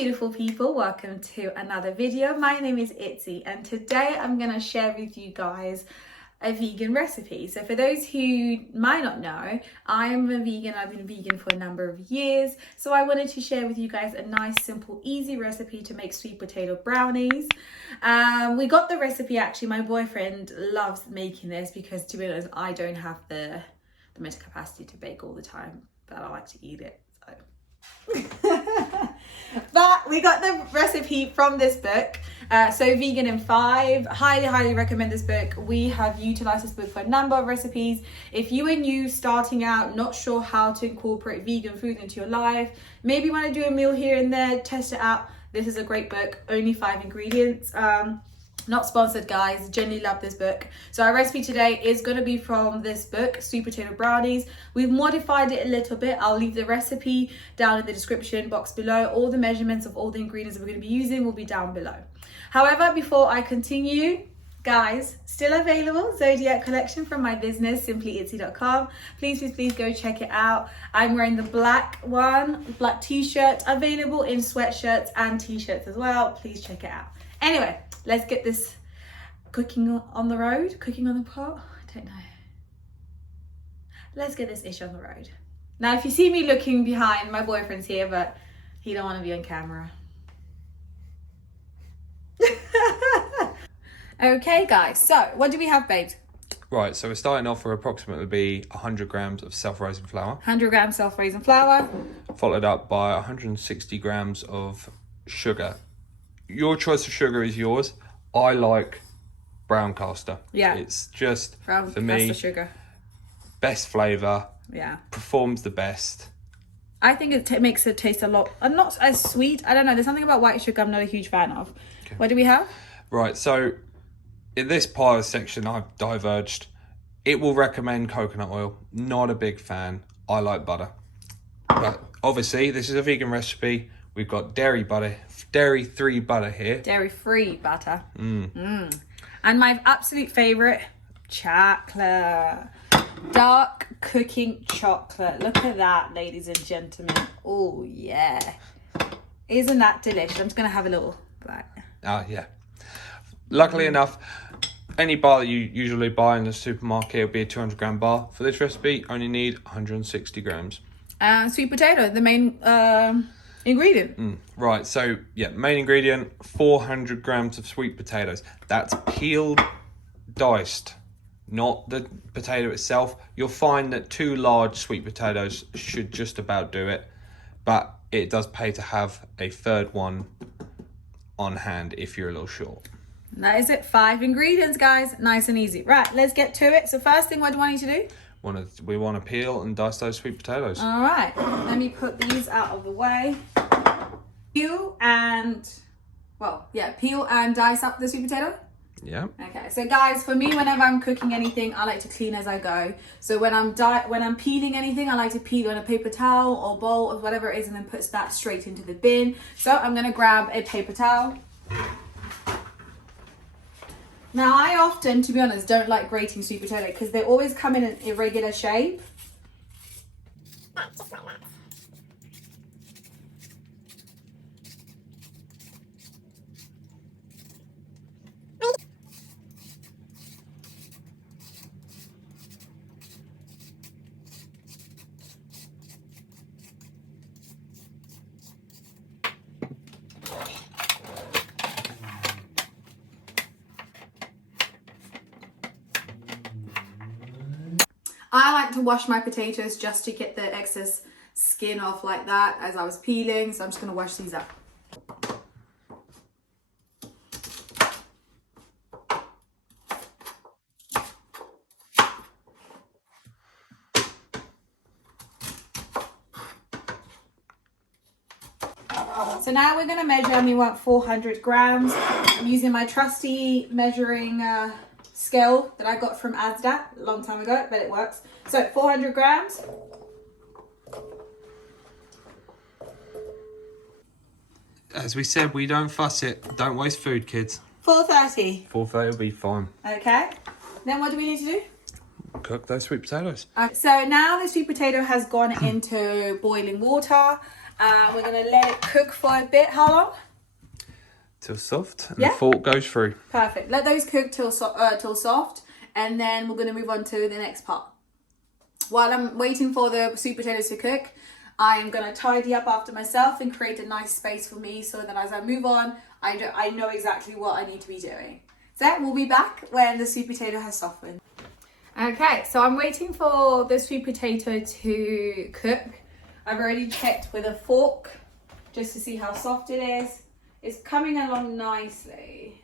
beautiful people, welcome to another video. My name is Itse and today I'm going to share with you guys a vegan recipe. So for those who might not know, I'm a vegan. I've been vegan for a number of years. So I wanted to share with you guys a nice, simple, easy recipe to make sweet potato brownies. We got the recipe actually, my boyfriend loves making this because to be honest, I don't have the mental capacity to bake all the time, but I like to eat it. But we got the recipe from this book, so Vegan in 5. Highly recommend this book. We have utilized this book for a number of recipes. If you are new, starting out, not sure how to incorporate vegan food into your life, maybe want to do a meal here and there, test it out, this is a great book. Only 5 ingredients. Not sponsored, guys. Genuinely love this book. So our recipe today is going to be from this book, sweet potato brownies. We've modified it a little bit. I'll leave the recipe down in the description box below. All the measurements of all the ingredients that we're going to be using will be down below. However, before I continue, guys, still available Zodiac collection from my business, simplyitse.com. Please go check it out. I'm wearing the black one, black t-shirt, available in sweatshirts and t-shirts as well. Please check it out. Anyway, let's get this cooking on the road. Cooking on the pot? I don't know. Let's get this ish on the road. Now, if you see me looking behind, my boyfriend's here, but he don't want to be on camera. Okay, guys. So, what do we have, babes? Right, so we're starting off for approximately 100 grams of self-raising flour. 100 grams self-raising flour. Followed up by 160 grams of sugar. Your choice of sugar is yours. I like brown caster. Yeah. It's just, brown for me, sugar. Best flavour. Yeah. Performs the best. I think it makes it taste a lot, not as sweet. I don't know. There's something about white sugar I'm not a huge fan of. Okay. What do we have? Right, so in this part of the section, I've diverged. It will recommend coconut oil. Not a big fan. I like butter. But obviously, this is a vegan recipe. We've got dairy-free butter here. Dairy-free butter. And my absolute favourite, chocolate. Dark cooking chocolate. Look at that, ladies and gentlemen. Oh, yeah. Isn't that delicious? I'm just going to have a little bite. Ah, yeah. Luckily enough, any bar that you usually buy in the supermarket will be a 200 gram bar. For this recipe, only need 160 grams. Sweet potato, the main ingredient. Right, so yeah, main ingredient, 400 grams of sweet potatoes. That's peeled, diced, not the potato itself. You'll find that 2 large sweet potatoes should just about do it, but it does pay to have a third one on hand if you're a little short. That is it. 5 ingredients, guys. Nice and easy. Right, let's get to it. So first thing, what do I need to do? We want to peel and dice those sweet potatoes. All right, let me put these out of the way. Peel and dice up the sweet potato. Yeah. Okay, so guys, for me, whenever I'm cooking anything, I like to clean as I go. So when I'm peeling anything, I like to peel on a paper towel or bowl or whatever it is, and then put that straight into the bin. So I'm gonna grab a paper towel. Now, I often, to be honest, don't like grating sweet potato because they always come in an irregular shape. Just like that. I like to wash my potatoes just to get the excess skin off like that as I was peeling. So I'm just going to wash these up. So now we're going to measure, and we want 400 grams. I'm using my trusty measuring scale that I got from Asda a long time ago, but it works. So 400 grams. As we said, we don't fuss it. Don't waste food, kids. 430. 430 will be fine. Okay. Then what do we need to do? Cook those sweet potatoes. So now the sweet potato has gone into boiling water. We're going to let it cook for a bit. How long? Till soft, and Yeah? the fork goes through. Perfect. Let those cook till soft, and then we're going to move on to the next part. While I'm waiting for the sweet potatoes to cook, I'm going to tidy up after myself and create a nice space for me so that as I move on, I know exactly what I need to be doing. So we'll be back when the sweet potato has softened. Okay, so I'm waiting for the sweet potato to cook. I've already checked with a fork just to see how soft it is. It's coming along nicely.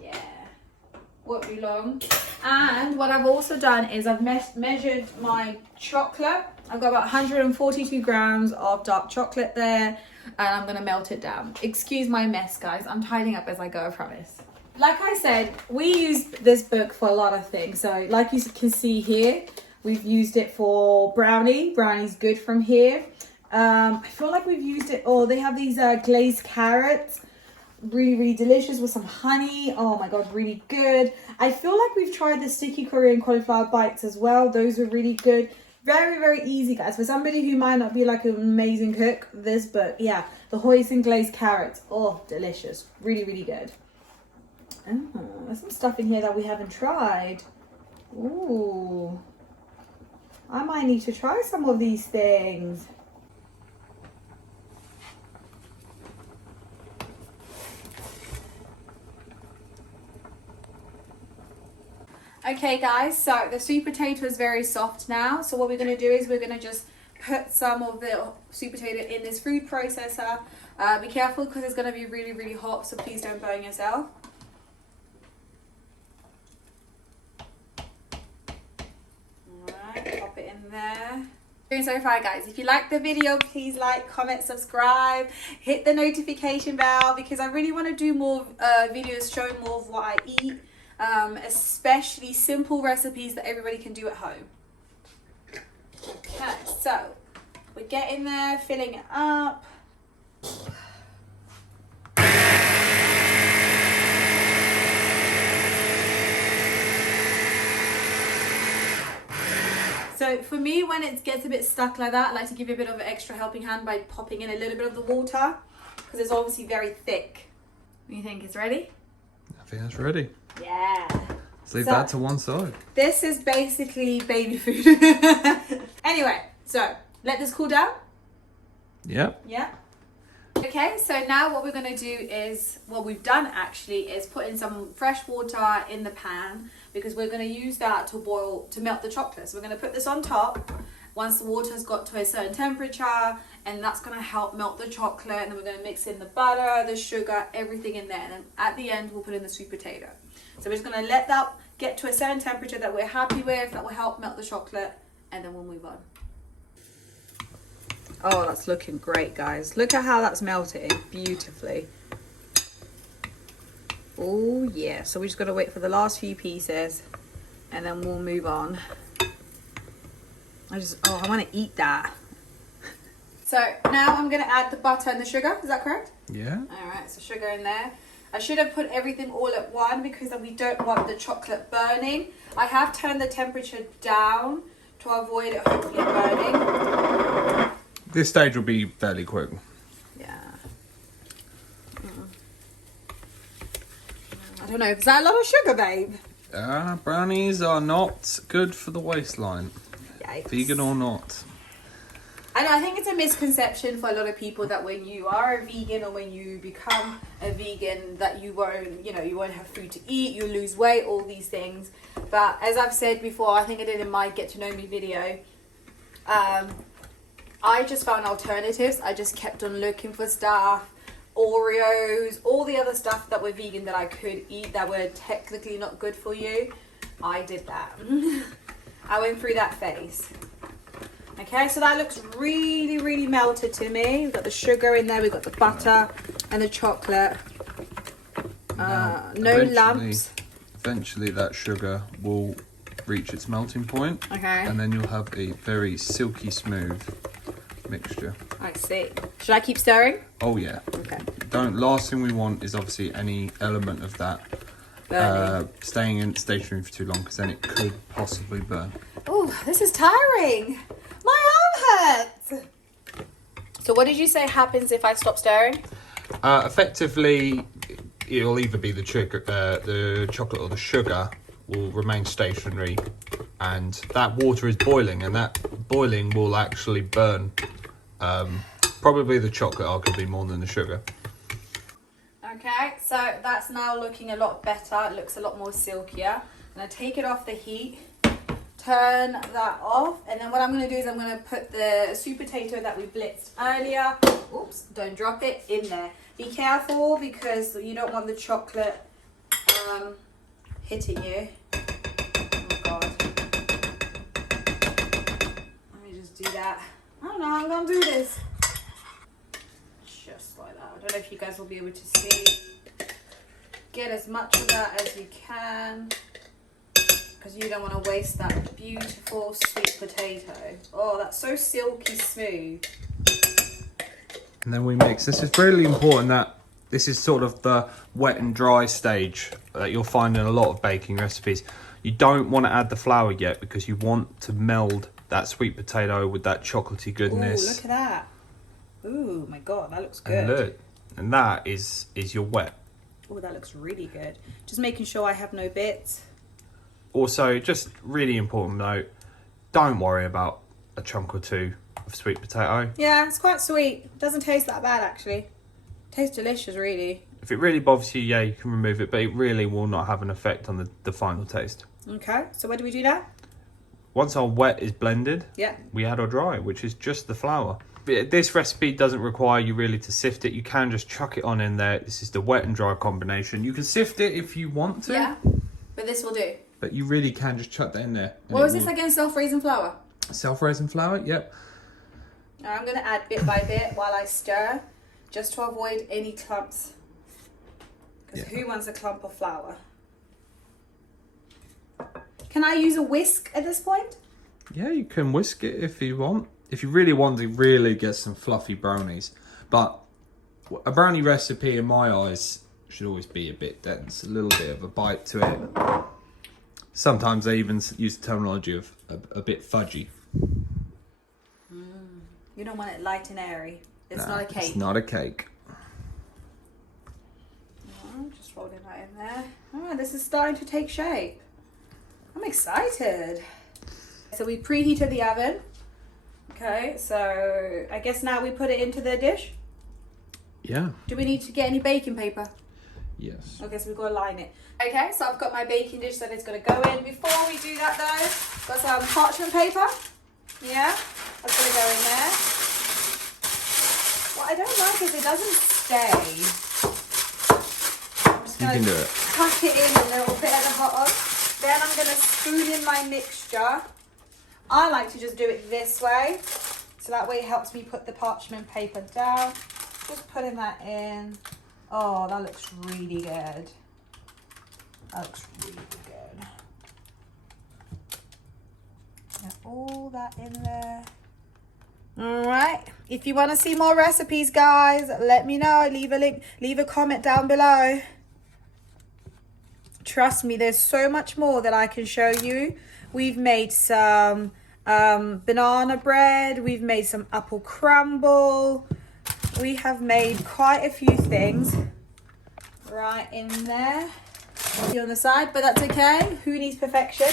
Yeah, won't be long. And what I've also done is I've measured my chocolate. I've got about 142 grams of dark chocolate there, and I'm gonna melt it down. Excuse my mess, guys. I'm tidying up as I go, I promise. Like I said, we use this book for a lot of things. So like you can see here, we've used it for brownie. Brownie's good from here. I feel like we've used it, they have these glazed carrots, really delicious with some honey. Oh my god, really good. I feel like we've tried the sticky Korean cauliflower bites as well. Those are really good. Very easy, guys. For somebody who might not be like an amazing cook, this book, yeah, the hoisin glazed carrots, oh, delicious, really good. Oh, there's some stuff in here that we haven't tried. Ooh, I might need to try some of these things. Okay guys, so the sweet potato is very soft now. So what we're going to do is we're going to just put some of the sweet potato in this food processor. Be careful because it's going to be really hot, so please don't burn yourself. Alright, pop it in there. So far guys, if you like the video, please like, comment, subscribe, hit the notification bell, because I really want to do more videos showing more of what I eat. Especially simple recipes that everybody can do at home. Okay, so we're getting there, filling it up. So for me, when it gets a bit stuck like that, I like to give you a bit of an extra helping hand by popping in a little bit of the water, because it's obviously very thick. You think it's ready? I think that's ready. Yeah. Let's leave that to one side. This is basically baby food. Anyway, so let this cool down. Yep. Yeah. Okay, so now what we're going to do is, what we've done actually is put in some fresh water in the pan, because we're going to use that to melt the chocolate. So we're going to put this on top once the water has got to a certain temperature, and that's going to help melt the chocolate. And then we're going to mix in the butter, the sugar, everything in there, and then at the end we'll put in the sweet potato. So we're just going to let that get to a certain temperature that we're happy with, that will help melt the chocolate, and then we'll move on. Oh, that's looking great, guys. Look at how that's melting beautifully. Oh yeah, so we just got to wait for the last few pieces, and then we'll move on. I want to eat that. So now I'm going to add the butter and the sugar. Is that correct? Yeah. All right, so sugar in there. I should have put everything all at one, because we don't want the chocolate burning. I have turned the temperature down to avoid it hopefully burning. This stage will be fairly quick. Yeah. I don't know. Is that a lot of sugar, babe? Brownies are not good for the waistline. Yikes. Vegan or not. And I think it's a misconception for a lot of people that when you are a vegan, or when you become a vegan, that you won't have food to eat, you lose weight, all these things. But as I've said before, I think I did in my Get to Know Me video, I just found alternatives. I just kept on looking for stuff, Oreos, all the other stuff that were vegan that I could eat that were technically not good for you. I did that. I went through that phase. Okay, so that looks really melted to me. We've got the sugar in there, we've got the butter and the chocolate. No lumps. Eventually that sugar will reach its melting point. Okay. And then you'll have a very silky smooth mixture. I see. Should I keep stirring? Oh yeah. Okay. Last thing we want is obviously any element of that staying in stationary for too long, because then it could possibly burn. Oh, this is tiring. My arm So what did you say happens if I stop stirring? Effectively, it'll either be the chocolate or the sugar will remain stationary, and that water is boiling, and that boiling will actually burn probably the chocolate arguably more than the sugar. Okay, so that's now looking a lot better. It looks a lot more silkier. I'm going to take it off the heat, turn that off, and then what I'm going to do is I'm going to put the sweet potato that we blitzed earlier, oops, don't drop it, in there. Be careful because you don't want the chocolate hitting you. Oh my god. Let me just do that. I don't know how I'm going to do this. Just like that. I don't know if you guys will be able to see. Get as much of that as you can, because you don't want to waste that beautiful sweet potato. Oh, that's so silky smooth. And then we mix. This is really important that this is sort of the wet and dry stage that you'll find in a lot of baking recipes. You don't want to add the flour yet because you want to meld that sweet potato with that chocolatey goodness. Oh, look at that. Ooh, my god, that looks good. And look, and that is your wet. Oh, that looks really good. Just making sure I have no bits. Also, just really important note, don't worry about a chunk or two of sweet potato. Yeah, it's quite sweet. Doesn't taste that bad, actually. Tastes delicious, really. If it really bothers you, yeah, you can remove it, but it really will not have an effect on the final taste. Okay, so where do we do that? Once our wet is blended, yeah, we add our dry, which is just the flour. This recipe doesn't require you really to sift it. You can just chuck it on in there. This is the wet and dry combination. You can sift it if you want to. Yeah, but this will do. But you really can just chuck that in there. What was this again? Self-raising flour? Self-raising flour, yep. Now I'm going to add bit by bit while I stir, just to avoid any clumps. Because who wants a clump of flour? Can I use a whisk at this point? Yeah, you can whisk it if you want. If you really want to really get some fluffy brownies. But a brownie recipe, in my eyes, should always be a bit dense. A little bit of a bite to it. Sometimes they even use the terminology of a bit fudgy. You don't want it light and airy. It's not a cake. It's not a cake. Just folding that in there. Oh, this is starting to take shape. I'm excited. So we preheated the oven. Okay, so I guess now we put it into the dish. Yeah. Do we need to get any baking paper? Yes. Okay, so we've got to line it. Okay, so I've got my baking dish that is going to go in. Before we do that though, got some parchment paper. Yeah, that's going to go in there. What I don't like is it doesn't stay. I'm just going to tuck it in a little bit at the bottom. Then I'm going to spoon in my mixture. I like to just do it this way, so that way it helps me put the parchment paper down. Just putting that in. Oh, that looks really good. That looks really good. Get all that in there. All right. If you want to see more recipes, guys, let me know. Leave a link, leave a comment down below. Trust me, there's so much more that I can show you. We've made some banana bread. We've made some apple crumble. We have made quite a few things right in there. On the side, but that's okay. Who needs perfection?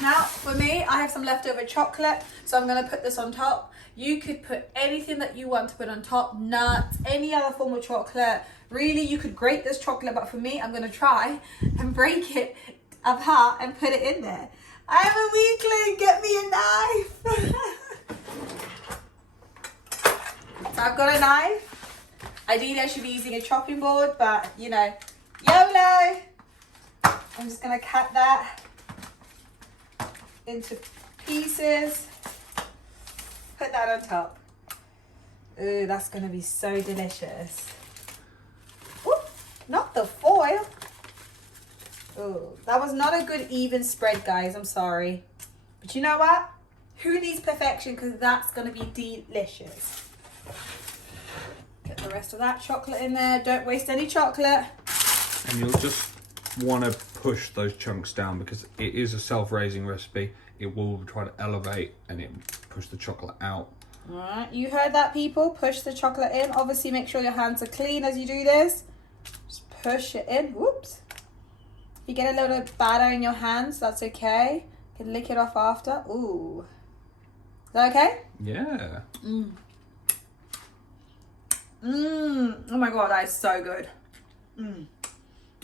Now, for me, I have some leftover chocolate, so I'm going to put this on top. You could put anything that you want to put on top, nuts, any other form of chocolate. Really, you could grate this chocolate, but for me, I'm going to try and break it apart and put it in there. I'm a weakling, get me a knife. So I've got a knife. Ideally, I should be using a chopping board, but you know, YOLO. I'm just going to cut that into pieces. Put that on top. Ooh, that's going to be so delicious. Ooh, not the foil. Ooh, that was not a good even spread, guys. I'm sorry. But you know what? Who needs perfection? Because that's going to be delicious. Get the rest of that chocolate in there. Don't waste any chocolate. And you'll just want to push those chunks down because it is a self-raising recipe. It will try to elevate and it push the chocolate out. All right, you heard that, people. Push the chocolate in. Obviously, make sure your hands are clean as you do this. Just push it in. Whoops. If you get a little batter in your hands, that's okay. You can lick it off after. Ooh. Is that okay? Yeah. Oh my god, that is so good. Oh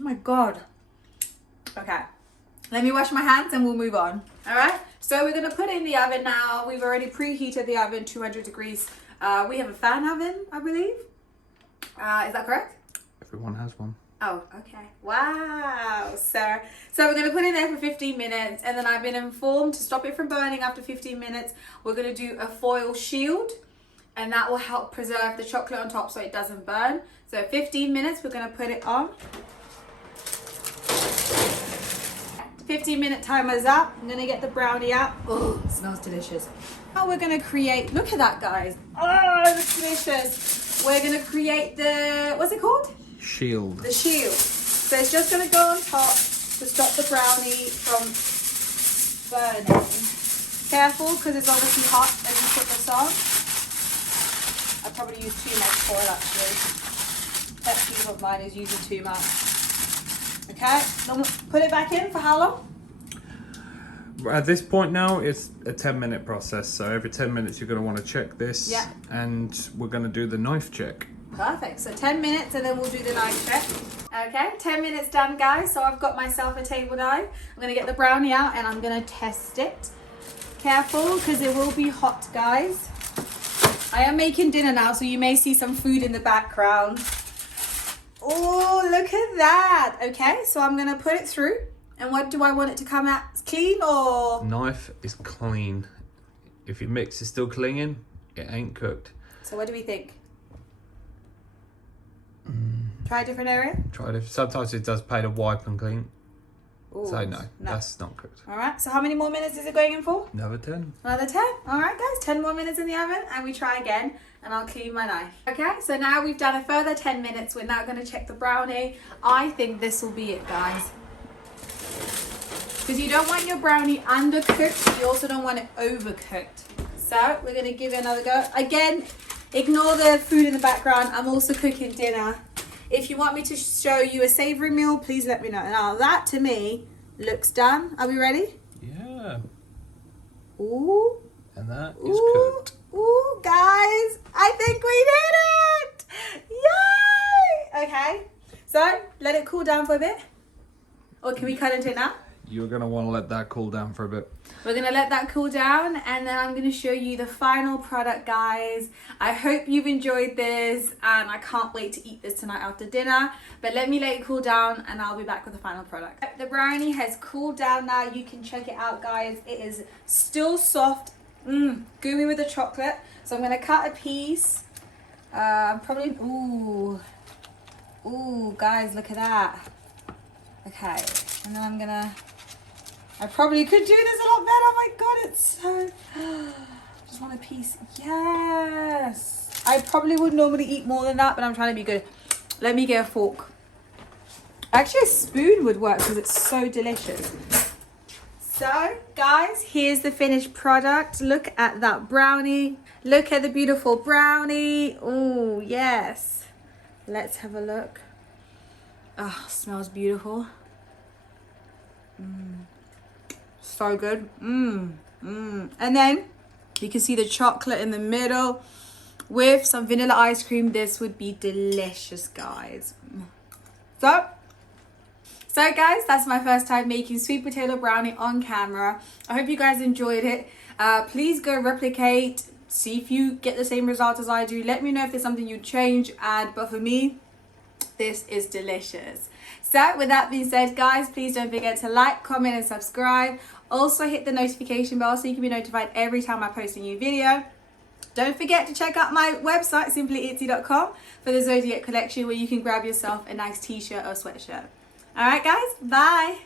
my god. Okay. Let me wash my hands and we'll move on. All right. So we're going to put it in the oven now. We've already preheated the oven 200 degrees. We have a fan oven, I believe. Is that correct? Everyone has one. Oh, okay. Wow. So we're going to put it in there for 15 minutes. And then I've been informed to stop it from burning after 15 minutes. We're going to do a foil shield. And that will help preserve the chocolate on top so it doesn't burn. So 15 minutes, we're going to put it on. 15-minute timer's up. I'm gonna get the brownie out. Oh, it smells delicious. Now we're gonna create, look at that, guys. Oh, it looks delicious. We're gonna create the, what's it called? Shield. The shield. So it's just gonna go on top to stop the brownie from burning. Careful, because it's obviously hot as you put this on. I probably used too much foil actually. Pet peeve of mine is using too much. Okay, then put it back in for how long? At this point now, it's a 10-minute process. So every 10 minutes, you're going to want to check this. Yeah. And we're going to do the knife check. Perfect. So 10 minutes and then we'll do the knife check. Okay, 10 minutes done, guys. So I've got myself a table knife. I'm going to get the brownie out and I'm going to test it. Careful, because it will be hot, guys. I am making dinner now, so you may see some food in the background. Oh, look at that. Okay, so I'm going to put it through. And what do I want it to come out? Clean or? Knife is clean. If your mix is still clinging, it ain't cooked. So what do we think? Try a different area? Try it. Sometimes it does pay to wipe and clean. Ooh, So no, that's not cooked. All right, so how many more minutes is it going in for? Another 10. Another 10. All right, guys, 10 more minutes in the oven and we try again and I'll clean my knife. Okay, so now we've done a further 10 minutes. We're now going to check the brownie. I think this will be it, guys. Because you don't want your brownie undercooked. You also don't want it overcooked. So we're going to give it another go. Again, ignore the food in the background. I'm also cooking dinner. If you want me to show you a savoury meal, please let me know. Now that to me looks done. Are we ready? Yeah. Ooh. And that is Ooh. cooked. Ooh, guys. I think we did it. Yay. Okay. So let it cool down for a bit. Or can we cut into it now? You're going to want to let that cool down for a bit. We're going to let that cool down and then I'm going to show you the final product, guys. I hope you've enjoyed this and I can't wait to eat this tonight after dinner. But let me let it cool down and I'll be back with the final product. The brownie has cooled down now. You can check it out, guys. It is still soft, gooey with the chocolate. So I'm going to cut a piece. Probably, ooh, guys, look at that. Okay, and then I'm going to... I probably could do this a lot better. Oh my god, it's so... Just want a piece. Yes. I probably would normally eat more than that, but I'm trying to be good. Let me get a fork. Actually, a spoon would work because it's so delicious. So, guys, here's the finished product. Look at that brownie. Look at the beautiful brownie. Oh, yes. Let's have a look. Oh, smells beautiful. So good. And then you can see the chocolate in the middle with some vanilla ice cream. This would be delicious, guys. So guys, that's my first time making sweet potato brownie on camera. I hope you guys enjoyed it. Please go replicate, see if you get the same results as I do. Let me know if there's something you'd change, add, but for me, this is delicious. So with that being said, guys, please don't forget to like, comment and subscribe. Also hit the notification bell so you can be notified every time I post a new video. Don't forget to check out my website, simplyitse.com, for the Zodiac collection where you can grab yourself a nice t-shirt or sweatshirt. All right, guys, bye.